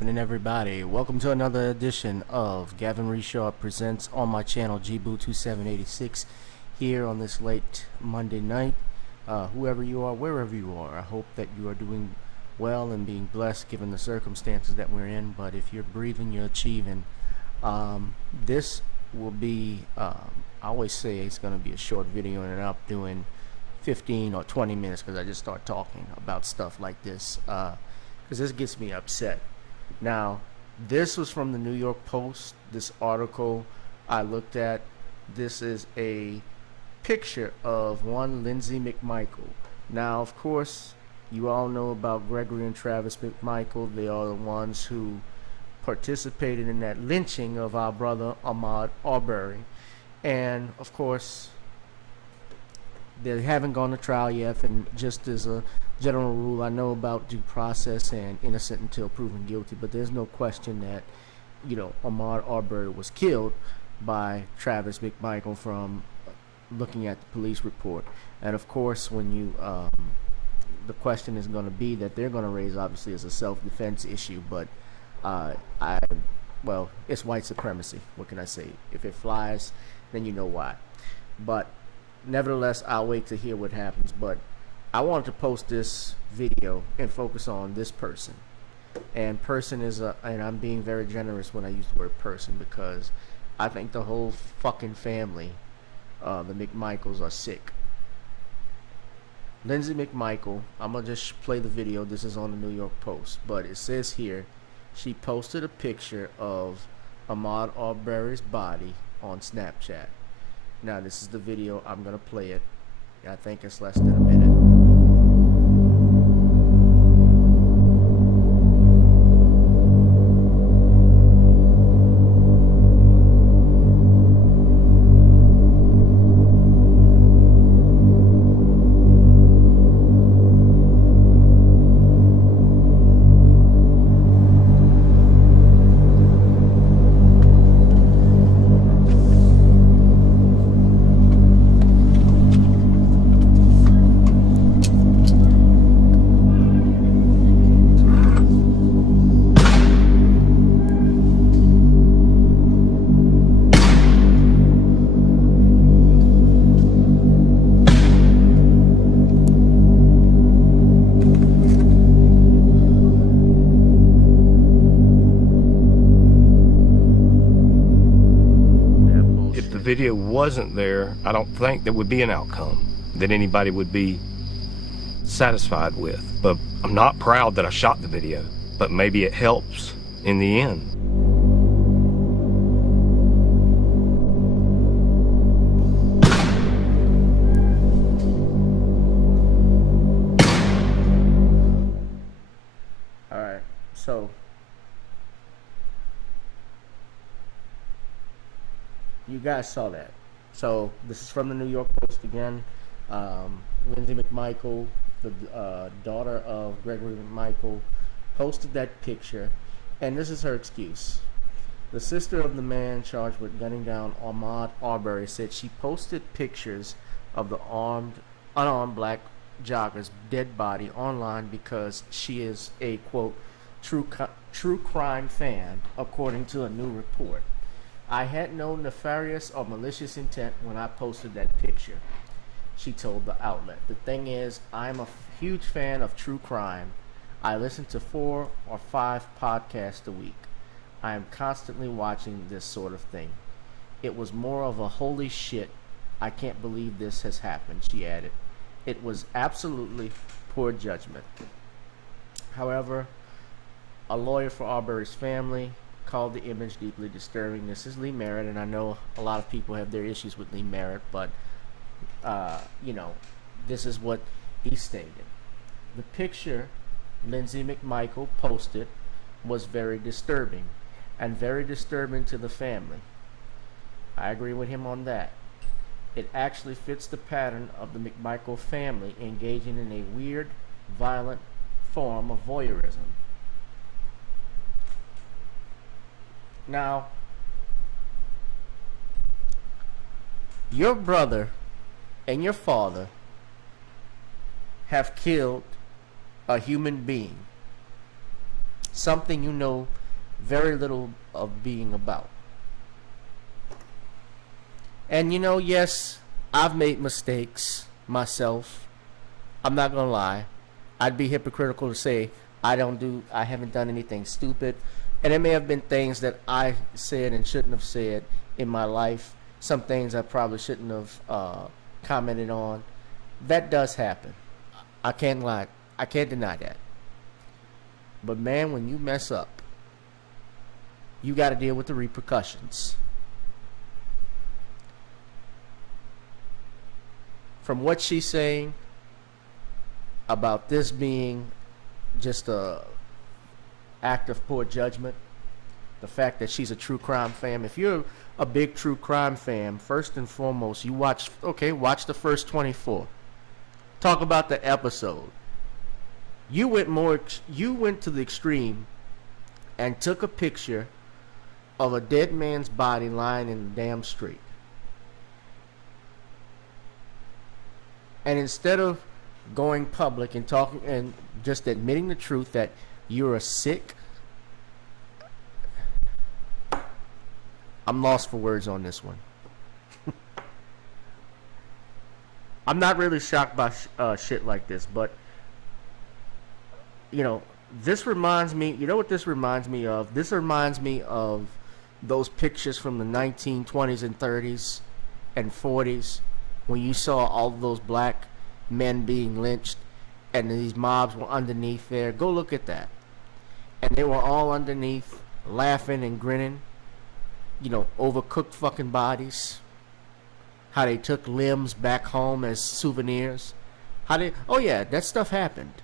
happening, everybody? Welcome to another edition of Gavin Richard Presents on my channel GBoo2786 here on this late Monday night. Whoever you are, wherever you are, I hope that you are doing well and being blessed given the circumstances that we're in. But if you're breathing, you're achieving. This will be, I always say it's going to be a short video, and I'm doing 15 or 20 minutes because I just start talking about stuff like this. Because this gets me upset. Now, this was from the New York Post, this article I looked at. This is a picture of one Lindsay McMichael. Now, of course, you all know about Gregory and Travis McMichael. They are the ones who participated in that lynching of our brother Ahmaud Arbery. And, of course, they haven't gone to trial yet, and just as a general rule, I know about due process and innocent until proven guilty, but there's no question that, Ahmaud Arbery was killed by Travis McMichael from looking at the police report. And of course, when you, the question is going to be that they're going to raise, obviously, as a self-defense issue, but well, it's white supremacy. What can I say? If it flies, then you know why. But nevertheless, I'll wait to hear what happens. But I wanted to post this video and focus on this person. And person is and I'm being very generous when I use the word person, because I think the whole fucking family, the McMichaels, are sick. Lindsay McMichael, I'm going to just play the video. This is on the New York Post. But it says here, she posted a picture of Ahmaud Arbery's body on Snapchat. Now, this is the video. I'm going to play it. I think it's less than a minute. Video wasn't there, I don't think there would be an outcome that anybody would be satisfied with. But I'm not proud that I shot the video, but maybe it helps in the end. All right, so you guys saw that. So this is from the New York Post again. Lindsay McMichael, the daughter of Gregory McMichael, posted that picture, and this is her excuse. The sister of the man charged with gunning down Ahmaud Arbery said she posted pictures of the unarmed black jogger's dead body online because she is a, quote, true crime fan, according to a new report. I had no nefarious or malicious intent when I posted that picture, she told the outlet. The thing is, I'm a huge fan of true crime. I listen to 4 or 5 podcasts a week. I am constantly watching this sort of thing. It was more of a holy shit, I can't believe this has happened, she added. It was absolutely poor judgment. However, a lawyer for Arbery's family called the image deeply disturbing. This is Lee Merritt, and I know a lot of people have their issues with Lee Merritt, but this is what he stated. The picture Lindsay McMichael posted was very disturbing, and very disturbing to the family. I agree with him on that. It actually fits the pattern of the McMichael family engaging in a weird, violent form of voyeurism. Now, your brother and your father have killed a human being. something you know very little of being about. And yes, I've made mistakes myself. I'm not gonna lie. I'd be hypocritical to say I haven't done anything stupid. And there may have been things that I said and shouldn't have said in my life. Some things I probably shouldn't have commented on. That does happen. I can't lie. I can't deny that. But man, when you mess up, you got to deal with the repercussions. From what she's saying about this being just a act of poor judgment, the fact that she's a true crime fan. If you're a big true crime fan, first and foremost, you watch the first 24. Talk about the episode. You went to the extreme and took a picture of a dead man's body lying in the damn street. And instead of going public and talking and just admitting the truth that you're a sick, I'm lost for words on this one. I'm not really shocked by shit like this, but this reminds me. You know what this reminds me of? This reminds me of those pictures from the 1920s and 30s and 40s when you saw all of those black men being lynched and these mobs were underneath there. Go look at that. And they were all underneath laughing and grinning. Overcooked fucking bodies. How they took limbs back home as souvenirs. That stuff happened.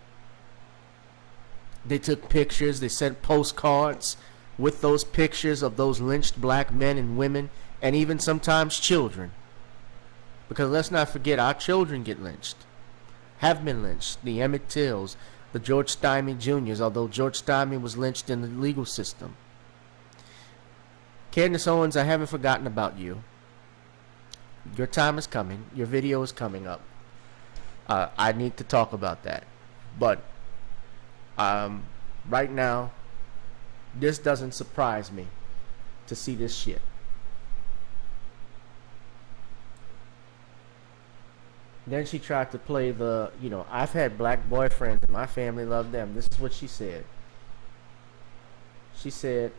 They took pictures, they sent postcards with those pictures of those lynched black men and women, and even sometimes children. Because let's not forget, our children get lynched. Have been lynched. The Emmett Tills, the George Steinme Jr.'s, although George Steinme was lynched in the legal system. Candace Owens, I haven't forgotten about you. Your time is coming. Your video is coming up. I need to talk about that. But right now, this doesn't surprise me to see this shit. Then she tried to play the, I've had black boyfriends and my family loved them. This is what she said. She said,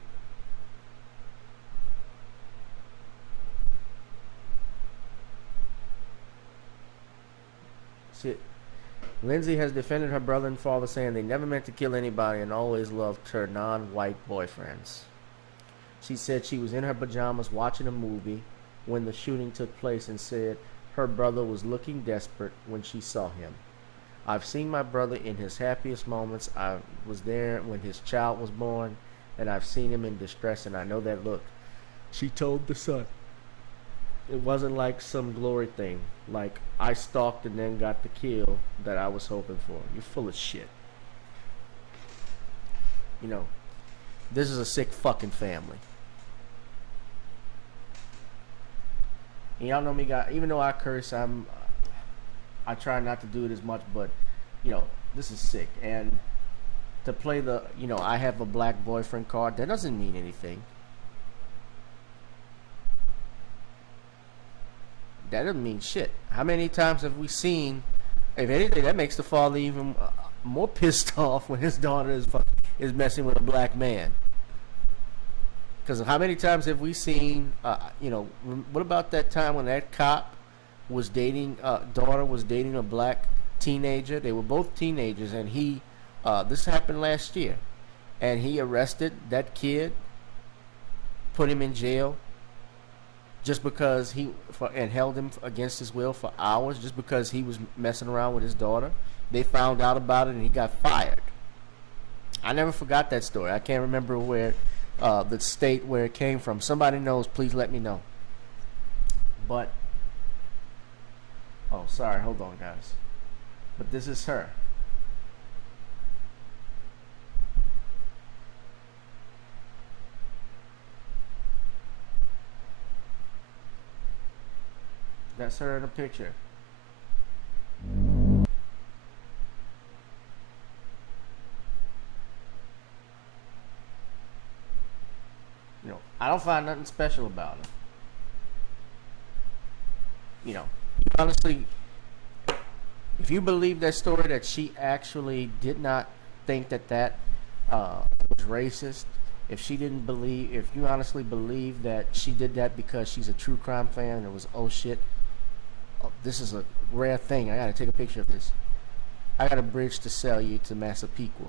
Lindsay has defended her brother and father, saying they never meant to kill anybody and always loved her non-white boyfriends. She said she was in her pajamas watching a movie when the shooting took place and said her brother was looking desperate when she saw him. I've seen my brother in his happiest moments. I was there when his child was born, and I've seen him in distress, and I know that look. She told the Sun. It wasn't like some glory thing, like I stalked and then got the kill that I was hoping for. You're full of shit. This is a sick fucking family. Y'all know me, guys. Even though I curse, I try not to do it as much, but this is sick. And to play the, I have a black boyfriend card, that doesn't mean anything. That doesn't mean shit. How many times have we seen, if anything, that makes the father even more pissed off when his daughter is messing with a black man. Because how many times have we seen, what about that time when that cop was dating, daughter was dating a black teenager? They were both teenagers, and this happened last year, and he arrested that kid, put him in jail, just because and held him against his will for hours, just because he was messing around with his daughter. They found out about it, and he got fired. I never forgot that story. I can't remember where, the state where it came from. Somebody knows, please let me know. But, oh, sorry, hold on, guys. But this is her. That's her in the picture. I don't find nothing special about her. Honestly, if you believe that story that she actually did not think that was racist, if you honestly believe that she did that because she's a true crime fan and it was, oh shit, this is a rare thing, I gotta take a picture of this, I got a bridge to sell you to Massapequa.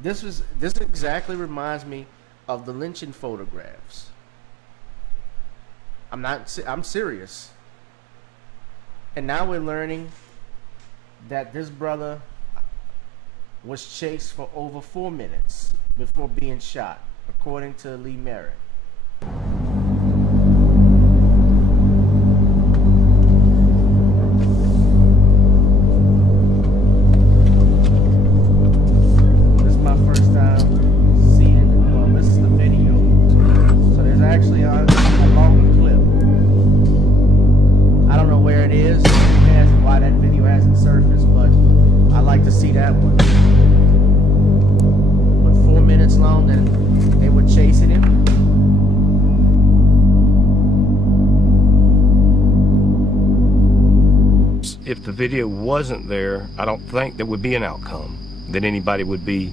This exactly reminds me of the lynching photographs. I'm serious. And now we're learning that this brother was chased for over 4 minutes before being shot, according to Lee Merritt. This is my first time seeing, well, this is the video. So there's actually a long clip. I don't know where it is, why that video hasn't surfaced, but I like to see that one. But 4 minutes long, and they were chasing him. If the video wasn't there, I don't think there would be an outcome that anybody would be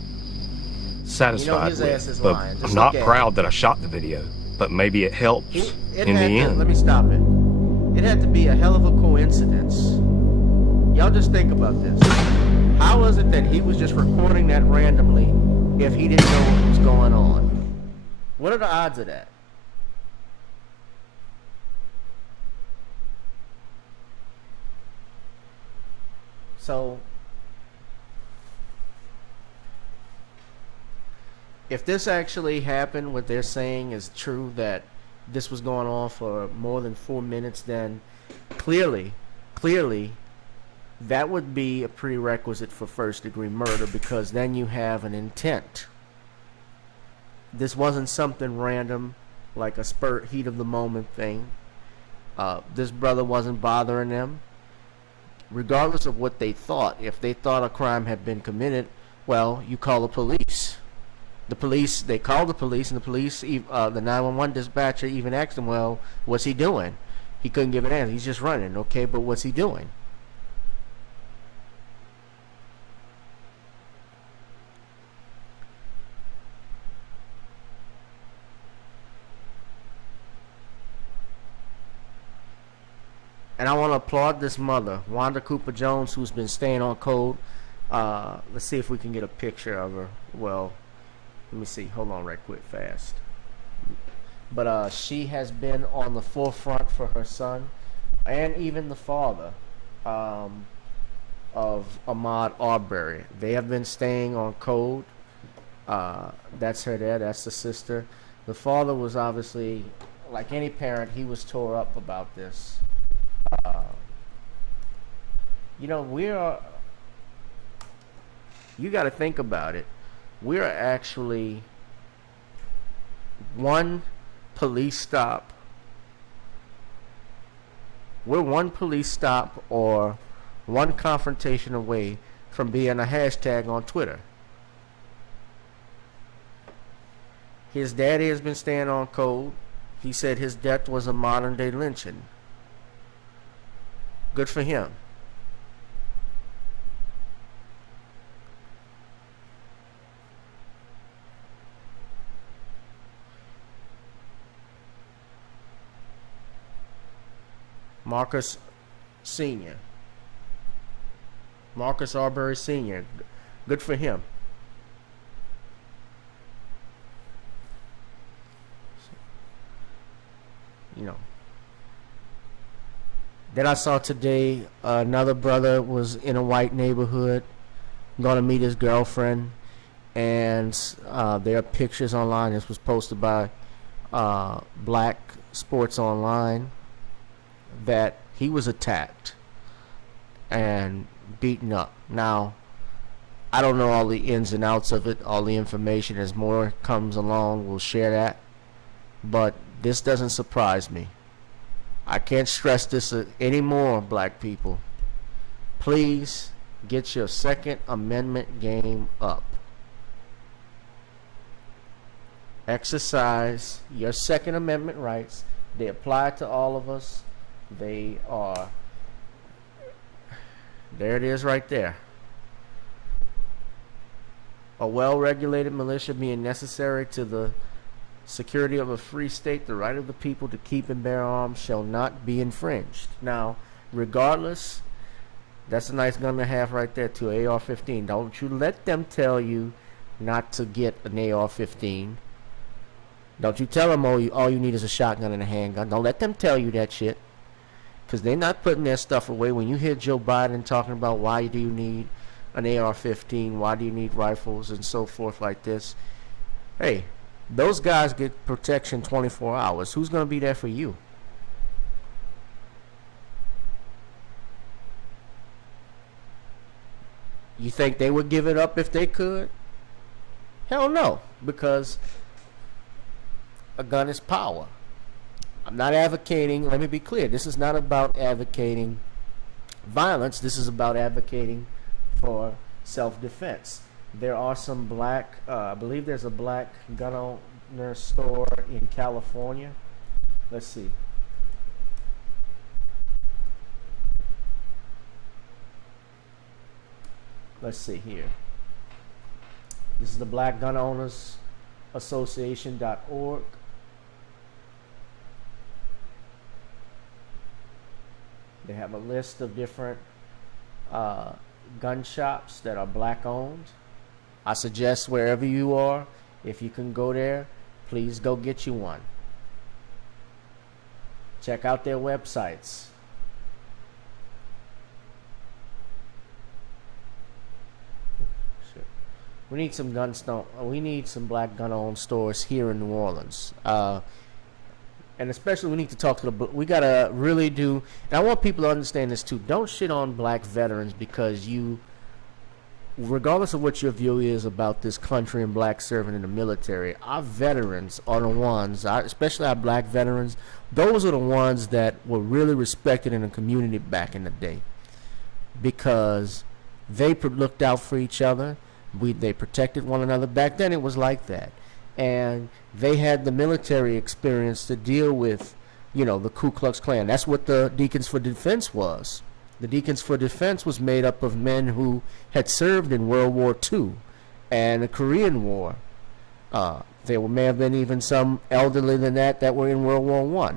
satisfied his with. ass is but lying. I'm not proud that I shot the video, but maybe it helps in the end. Let me stop it. It had to be a hell of a coincidence. Y'all just think about this. How was it that he was just recording that randomly if he didn't know what was going on? What are the odds of that? So, if this actually happened, what they're saying is true, that this was going on for more than 4 minutes, then clearly, that would be a prerequisite for first-degree murder, because then you have an intent. This wasn't something random, like a spurt, heat of the moment thing. This brother wasn't bothering them. Regardless of what they thought, if they thought a crime had been committed, well, you call the police. They called the police, and the police, the 911 dispatcher even asked him, well, what's he doing? He couldn't give an answer. He's just running. Okay, but what's he doing? And I want to applaud this mother, Wanda Cooper Jones, who's been staying on code. Let's see if we can get a picture of her. Well, let me see. Hold on right quick, fast. But she has been on the forefront for her son and even the father of Ahmaud Arbery. They have been staying on code. That's her there. That's the sister. The father was obviously, like any parent, he was tore up about this. You got to think about it. We're actually one police stop. We're one police stop or one confrontation away from being a hashtag on Twitter. His daddy has been staying on code. He said his death was a modern day lynching. Good for him. Marcus Sr. Marcus Arbery Sr. Good for him. Then I saw today another brother was in a white neighborhood going to meet his girlfriend, and there are pictures online. This was posted by Black Sports Online, that he was attacked and beaten up. Now, I don't know all the ins and outs of it, all the information. As more comes along, we'll share that. But this doesn't surprise me. I can't stress this anymore, black people. Please Get your Second Amendment game up. Exercise your Second Amendment rights. They apply to all of us. They are, there it is right there. A well-regulated militia being necessary to the security of a free state, the right of the people to keep and bear arms shall not be infringed. Now, regardless, that's a nice gun to have right there too, AR-15. Don't you let them tell you not to get an AR-15. Don't you tell them all you need is a shotgun and a handgun. Don't let them tell you that shit, because they're not putting their stuff away. When you hear Joe Biden talking about why do you need an AR-15, why do you need rifles and so forth like this, hey, those guys get protection 24 hours. Who's going to be there for you? You think they would give it up if they could? Hell no, because a gun is power. I'm not advocating, let me be clear, this is not about advocating violence. This is about advocating for self-defense. There are some black, I believe there's a black gun owner store in California. Let's see. Let's see here. This is the Black Gun Owners Association.org. They have a list of different gun shops that are black owned. I suggest wherever you are, if you can go there, please go get you one. Check out their websites. We need some we need some black gun owned stores here in New Orleans. And especially we need to talk to we gotta really do, and I want people to understand this too. Don't shit on black veterans because you, regardless of what your view is about this country and black serving in the military, our veterans are the ones, especially our black veterans, those are the ones that were really respected in the community back in the day because they looked out for each other. They protected one another. Back then it was like that. And they had the military experience to deal with, the Ku Klux Klan. That's what the Deacons for Defense was. The Deacons for Defense was made up of men who had served in World War II and the Korean War. There may have been even some elderly than that were in World War I.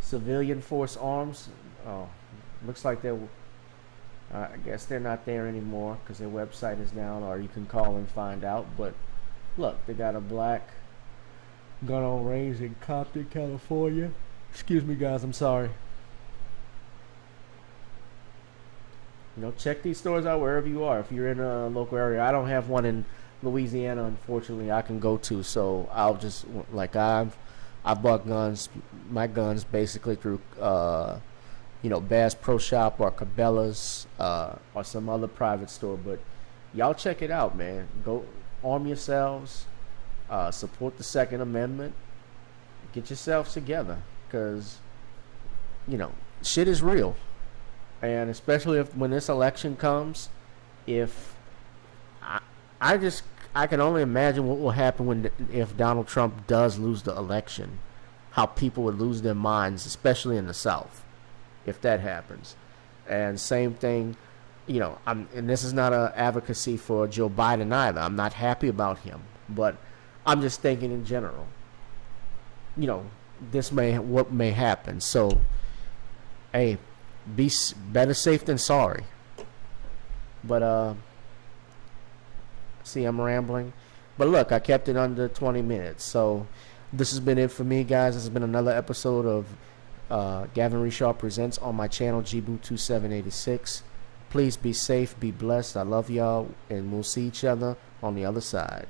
Civilian Force Arms. Oh, looks like they're, I guess they're not there anymore because their website is down, or you can call and find out. But look, they got a black gun on range in Compton, California. Excuse me, guys, I'm sorry. Check these stores out wherever you are. If you're in a local area, I don't have one in Louisiana, unfortunately, I can go to. So I'll just, I bought my guns basically through, Bass Pro Shop or Cabela's or some other private store. But y'all check it out, man. Go arm yourselves, support the Second Amendment, get yourselves together, because, shit is real. And especially when this election comes, I can only imagine what will happen if Donald Trump does lose the election, how people would lose their minds, especially in the South, if that happens. And same thing, and this is not an advocacy for Joe Biden either. I'm not happy about him, but I'm just thinking in general, what may happen. So, hey, be better safe than sorry. But see, I'm rambling, but look, I kept it under 20 minutes. So this has been it for me, guys. This has been another episode of Gavin Richard Presents on my channel, GBoo2786. Please be safe, be blessed. I love y'all, and we'll see each other on the other side.